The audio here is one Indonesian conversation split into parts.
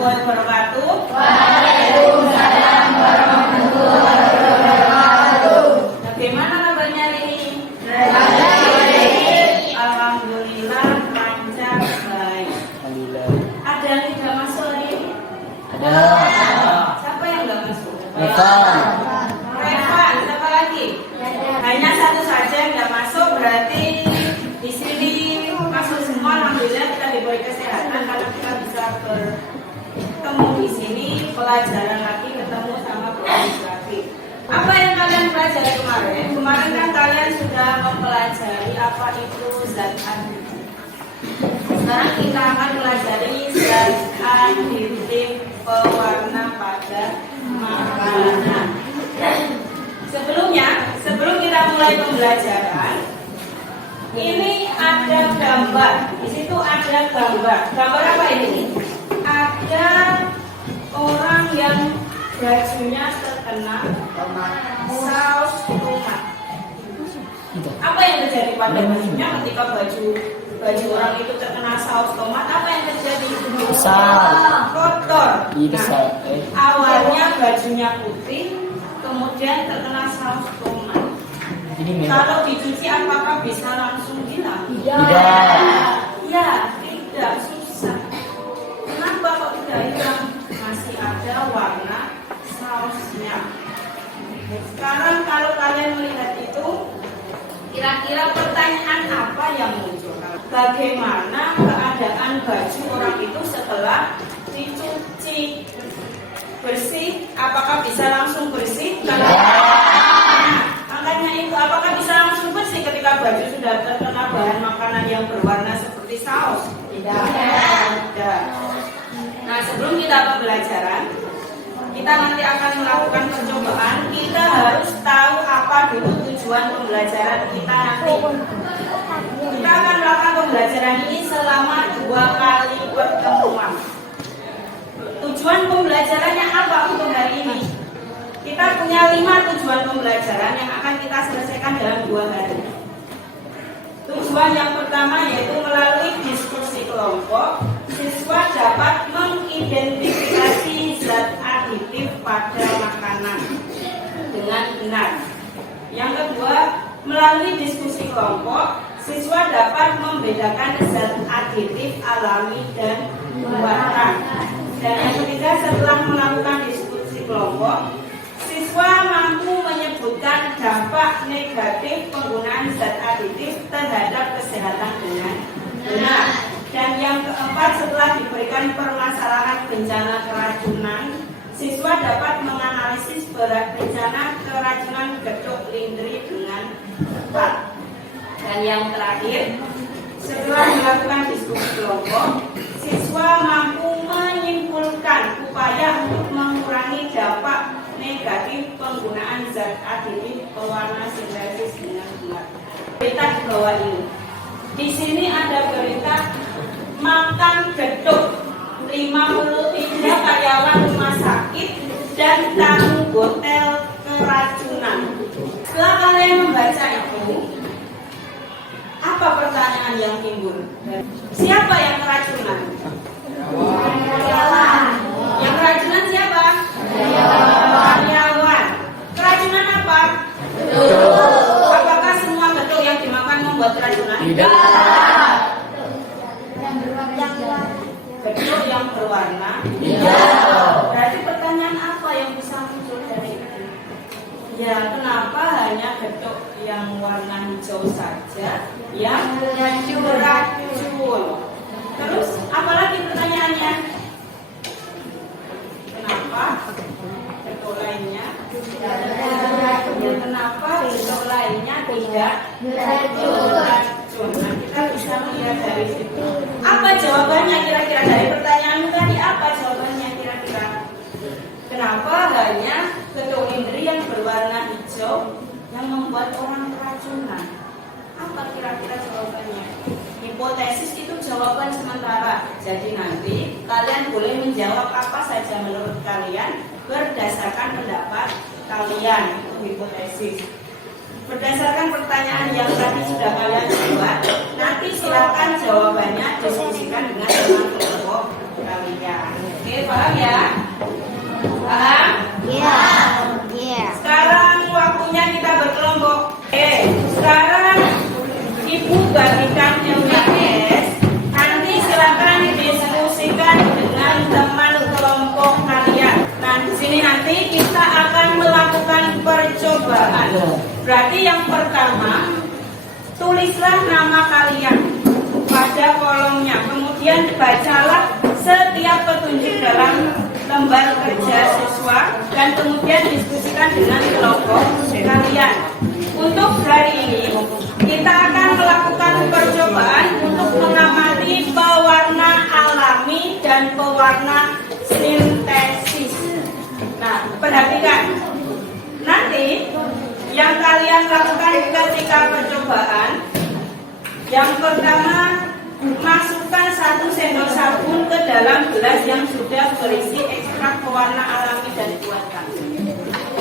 warahmatullahi wabarakatuh. Waalaikumsalam warahmatullahi wabarakatuh. Bagaimana kabarnya hari ini? Baik. Alhamdulillah lancar baik. Alhamdulillah. Ada yang tidak masuk hari ini? Ada. Siapa yang tidak masuk? Revan. Revan. Siapa lagi? Hanya satu saja yang tidak masuk, berarti di sini masuk semua. Alhamdulillah kita diberi kesehatan karena kita bisa bertemu di sini, pelajaran lagi, ketemu sama pelajaran lagi. Apa yang kalian pelajari kemarin? Kemarin kan kalian sudah mempelajari apa itu zat aditif. Sekarang kita akan pelajari zat aditif pewarna pada makanan. Sebelum kita mulai pembelajaran, ini ada gambar. Di situ ada gambar. Gambar apa ini? Ada orang yang bajunya terkena saus tomat. Apa yang terjadi pada bajunya ketika baju orang itu terkena saus tomat? Apa yang terjadi? Kotor. Nah, awalnya bajunya putih, kemudian terkena saus tomat. Kalau dicuci apakah bisa langsung hilang? Tidak. Ya, tidak, susah. Kenapa kok tidak hilang? Masih ada warna sausnya. Sekarang kalau kalian melihat itu, kira-kira pertanyaan apa yang muncul? Bagaimana keadaan baju orang itu setelah dicuci? Bersih? Apakah bisa langsung bersih? Makanya itu, apakah bisa langsung bersih ketika baju sudah terkena bahan makanan yang berwarna seperti saus? Tidak. Nah, sebelum kita pembelajaran, kita nanti akan melakukan percobaan. Kita harus tahu apa dulu tujuan pembelajaran kita nanti. Kita akan melakukan pembelajaran ini selama 2 kali pertemuan. Tujuan pembelajarannya apa untuk hari ini? Kita punya 5 tujuan pembelajaran yang akan kita selesaikan dalam 2 hari. Tujuan yang pertama yaitu melalui diskusi kelompok, siswa dapat mengidentifikasi zat aditif pada makanan dengan benar. Yang kedua, melalui diskusi kelompok, siswa dapat membedakan zat aditif alami dan buatan. Dan yang ketiga, setelah melakukan diskusi kelompok, siswa mampu menyebutkan dampak negatif penggunaan zat aditif terhadap kesehatan dengan benar. Dan yang keempat, setelah diberikan permasalahan bencana keracunan, siswa dapat menganalisis bencana keracunan gedok lindri dengan tepat. Dan yang terakhir, setelah melakukan diskusi kelompok, siswa mampu menyimpulkan upaya untuk mengurangi dampak negatif penggunaan zat aditif pewarna sintetis dengan benar. Berita di bawah ini. Di sini ada berita makan gedok 53 karyawan rumah sakit dan tamu hotel keracunan. Setelah kalian membaca itu, apa pertanyaan yang timbul? Siapa yang keracunan? Karyawan. Yang keracunan siapa? Karyawan. Keracunan apa? Apakah semua gedok yang dimakan membuat keracunan? Tidak. Gedok yang berwarna? Tidak. Berarti pertanyaan apa yang bisa muncul dari itu? Ya, kenapa hanya gedok yang warna hijau saja yang beracun? Terus, apalagi pertanyaannya? Kenapa gedok lainnya ya, kenapa gedok lainnya tidak beracun? Nah, kita bisa melihat dari situ. Apa jawabannya kira-kira dari pertanyaanmu tadi? Apa jawabannya kira-kira? Kenapa hanya gedok lindri yang berwarna hijau yang membuat orang keracunan? Apa kira-kira jawabannya? Hipotesis itu jawaban sementara. Jadi nanti kalian boleh menjawab apa saja menurut kalian berdasarkan pendapat kalian. Itu hipotesis. Berdasarkan pertanyaan yang tadi sudah kalian buat, nanti silakan jawabannya diskusikan dengan teman kelompok kalian. kalian. Oke, paham ya? Paham? Sekarang waktunya kita berkelompok. Sekarang Ibu bagikan LKS. Nanti silakan diskusikan dengan teman kelompok kalian. Nah, di sini nanti kita akan melakukan percobaan. Berarti yang pertama, tulislah nama kalian pada kolomnya. Kemudian bacalah setiap petunjuk dalam lembar kerja siswa dan kemudian diskusikan dengan kelompok kalian. Untuk hari ini kita akan melakukan percobaan untuk mengamati pewarna alami dan pewarna sintesis. Nah, perhatikan. Nanti yang kalian lakukan ketika percobaan, yang pertama, masukkan 1 sendok sabun ke dalam gelas yang sudah berisi ekstrak pewarna alami dan buatan.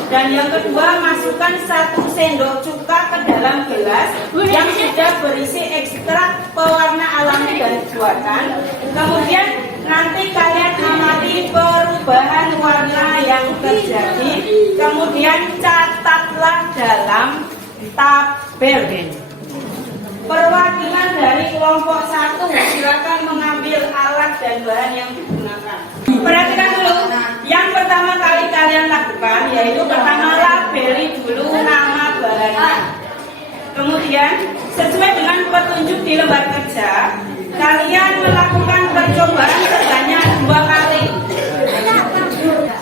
Dan yang kedua, masukkan 1 sendok cuka ke dalam gelas yang sudah berisi ekstrak pewarna alami dan buatan. Kemudian nanti kalian amati perubahan warna yang terjadi. Kemudian catatlah dalam tabel. Perwakilan dari kelompok 1 silakan mengambil alat dan bahan yang digunakan. Perhatikan dulu. Yang pertama kali kalian lakukan yaitu pertama labeli dulu nama bahannya. Kemudian sesuai dengan petunjuk di lembar kerja, kalian melakukan percobaan sebanyak 2 kali.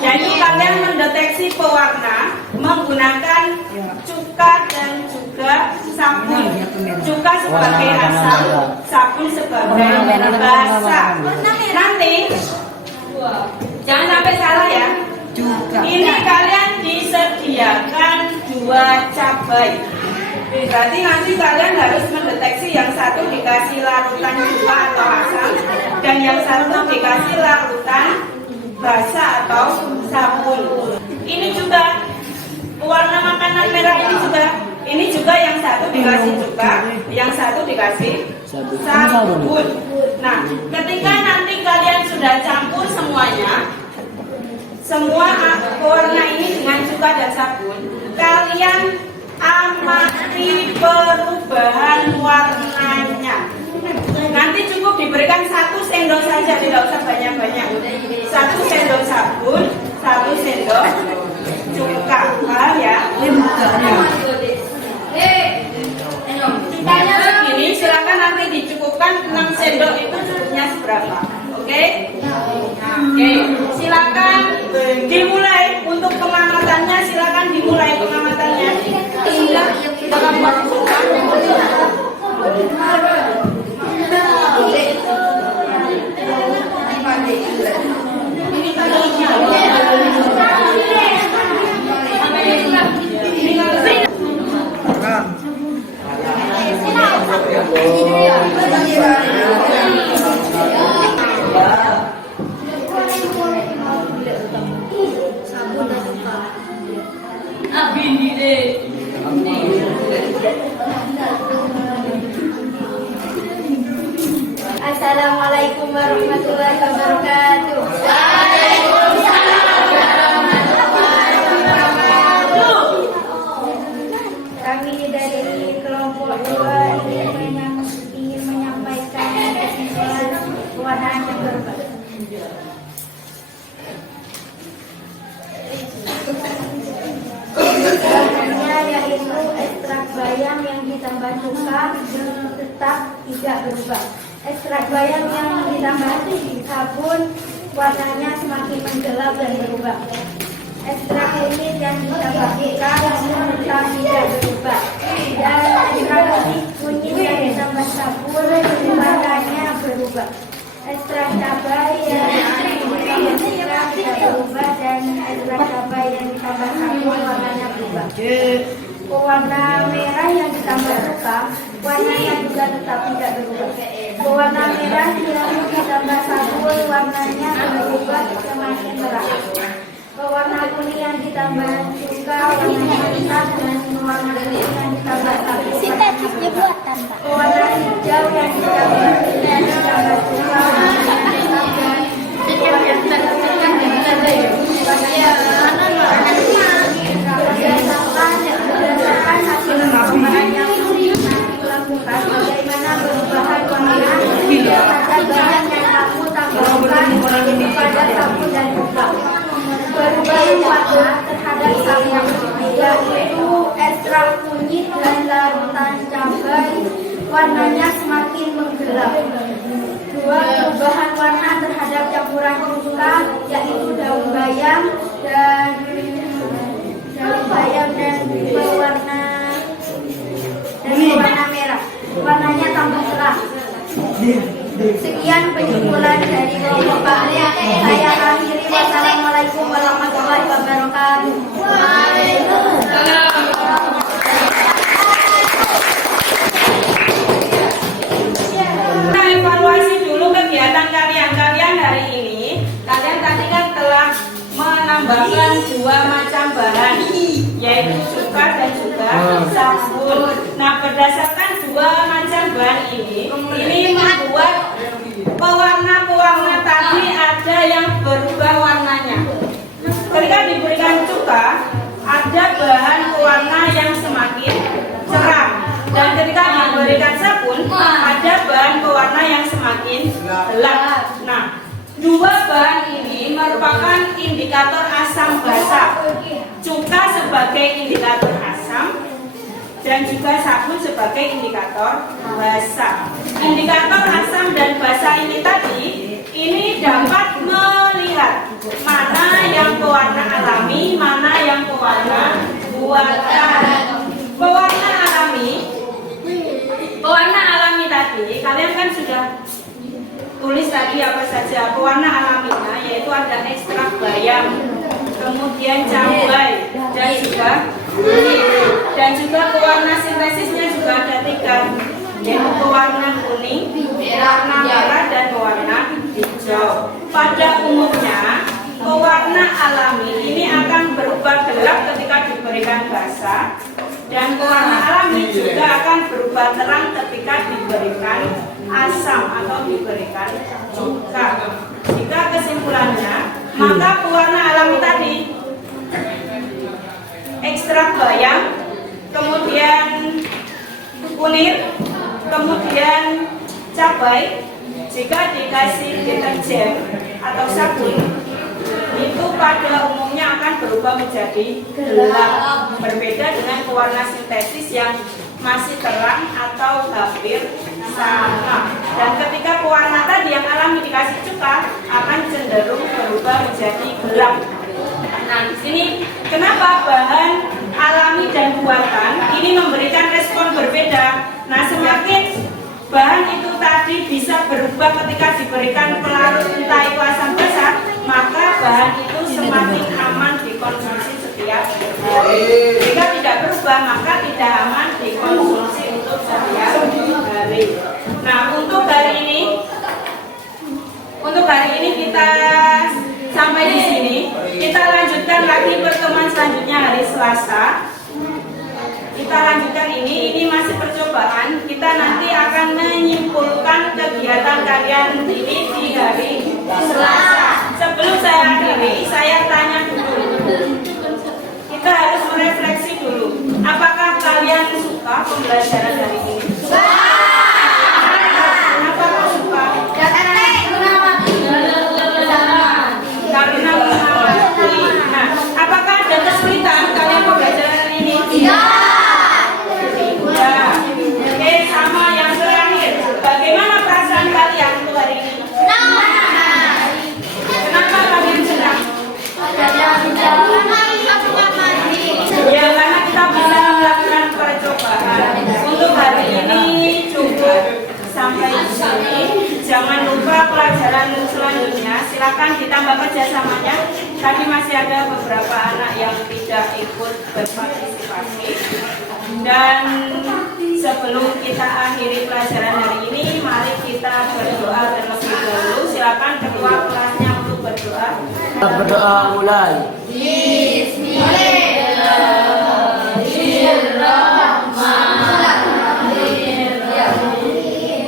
Jadi kalian mendeteksi pewarna menggunakan cuka dan juga sabun. Cuka sebagai asam, sabun sebagai basa. Nanti jangan sampai salah ya. Ini kalian disediakan 2 cabai. Berarti nanti kalian harus mendeteksi yang satu dikasih larutan cuka atau asam dan yang satu dikasih larutan basa atau sabun. Ini juga warna makanan merah ini juga yang satu dikasih cuka, yang satu dikasih sabun. Nah, ketika nanti kalian sudah campur semuanya, semua warna ini dengan cuka dan sabun, kalian amati perubahan warnanya. Nanti cukup diberikan 1 sendok saja, tidak usah banyak-banyak. 1 sendok sabun, 1 sendok cuka, paham ya? Cukanya segini, silakan nanti dicukupkan 6 sendok itu cukupnya seberapa? Oke? Oke, silakan dimulai untuk pengamatannya. Silakan dimulai pengamatannya. Assalamualaikum warahmatullahi wabarakatuh. Kami dari kelompok 2 ingin menyampaikan kesimpulan warna yang berubah. Bahannya yaitu ekstrak bayam yang ditambah cuka tetap tidak berubah. Ekstrak bayam yang ditambah sabun warnanya semakin menggelap dan berubah. Ekstrak kunyit yang ditambah cuka tetap tidak berubah. Dan ekstrak kunyit yang ditambah sabun warnanya berubah. Ekstrak cabai yang ditambah cuka tidak berubah dan ekstrak cabai yang ditambah sabun warnanya berubah. Pewarna merah yang ditambah cuka warnanya juga tetap tidak berubah. Pewarna merah yang ditambah sabun warnanya berubah semakin merah. Pewarna kuning yang ditambah cuka warnanya tetap dan pewarna kuning yang ditambah sabun warnanya berubah. Pewarna hijau yang ditambah cuka warnanya tetap dan Berdasarkan hasil percobaan yang dilakukan, bagaimana perubahan warna terhadap bahan yang kamu tambahkan kepada sabun dan lubang. Perubahan warna terhadap sabun yaitu ekstrak kunyit dan larutan cabai, warnanya semakin menggelap. Dua, perubahan warna terhadap campuran cuka yaitu daun bayam dan berwarna merah, warnanya tambah cerah. Sekian penyimpulan dari kelompok Pak. Saya akhiri. Wassalamualaikum warahmatullahi wabarakatuh. Kita evaluasi dulu kegiatan kalian hari ini. Kalian tadi kan telah menambahkan 2 macam bahan, yaitu cuka dan juga sabun. Nah, berdasarkan 2 macam bahan ini membuat pewarna tadi ada yang berubah warnanya. Ketika diberikan cuka, ada bahan pewarna yang semakin cerah, dan ketika diberikan sabun, ada bahan pewarna yang semakin gelap. Nah, 2 bahan ini merupakan indikator asam basa. Cuka sebagai indikator asam dan juga sabun sebagai indikator basa. Indikator asam dan basa ini tadi dapat melihat mana yang pewarna alami, mana yang pewarna buatan. Pewarna alami tadi kalian kan sudah tulis tadi apa saja pewarna alaminya, yaitu ada ekstrak bayam, kemudian cabai dan juga kunyit, dan juga pewarna sintesisnya juga ada 3, yaitu pewarna kuning, warna merah, dan pewarna hijau. Pada umumnya pewarna alami ini akan berubah gelap ketika diberikan basah, dan pewarna alami juga akan berubah terang ketika diberikan asam atau diberikan cuka. Jika kesimpulannya, maka pewarna alami tadi ekstrak bayam, kemudian kunir, kemudian cabai, jika dikasih deterjen atau sabun, itu pada umumnya akan berubah menjadi gelap, berbeda dengan pewarna sintesis yang masih terang atau hampir sama. Dan ketika pewarna tadi yang alami dikasih cuka, akan cenderung berubah menjadi gelap. Nah, di sini kenapa bahan alami dan buatan ini memberikan respon berbeda? Nah, semakin bahan itu tadi bisa berubah ketika diberikan pelarut entah itu asam basa, maka bahan itu semakin aman dikonsumsi setiap hari. Jika tidak berubah, maka tidak aman dikonsumsi untuk setiap hari. Nah, untuk hari ini kita sampai di sini. Kita lanjutkan lagi pertemuan selanjutnya hari Selasa. Kita lanjutkan ini masih percobaan. Kita nanti akan menyimpulkan kegiatan kalian ini di hari Selasa. Sebelum saya akhiri, saya tanya dulu. Kita harus merefleksi dulu. Apakah kalian suka pembelajaran hari ini? Kenapa suka? Karena mengamati. Nah, apakah ada kesulitan kalian pembelajaran hari ini? Oke, sama yang terakhir. Bagaimana perasaan kalian untuk hari ini? Kenapa kalian senang? Ya, karena kita bisa melakukan percobaan. Untuk hari ini cukup sampai di sini. Jangan lupa pelajaran selanjutnya. Silakan ditambah kerjasamanya. Tadi masih ada beberapa anak yang tidak ikut berpartisipasi. Dan sebelum kita akhiri pelajaran hari ini, mari kita berdoa terlebih dahulu. Silakan ketua kelasnya untuk berdoa. Berdoa mulai.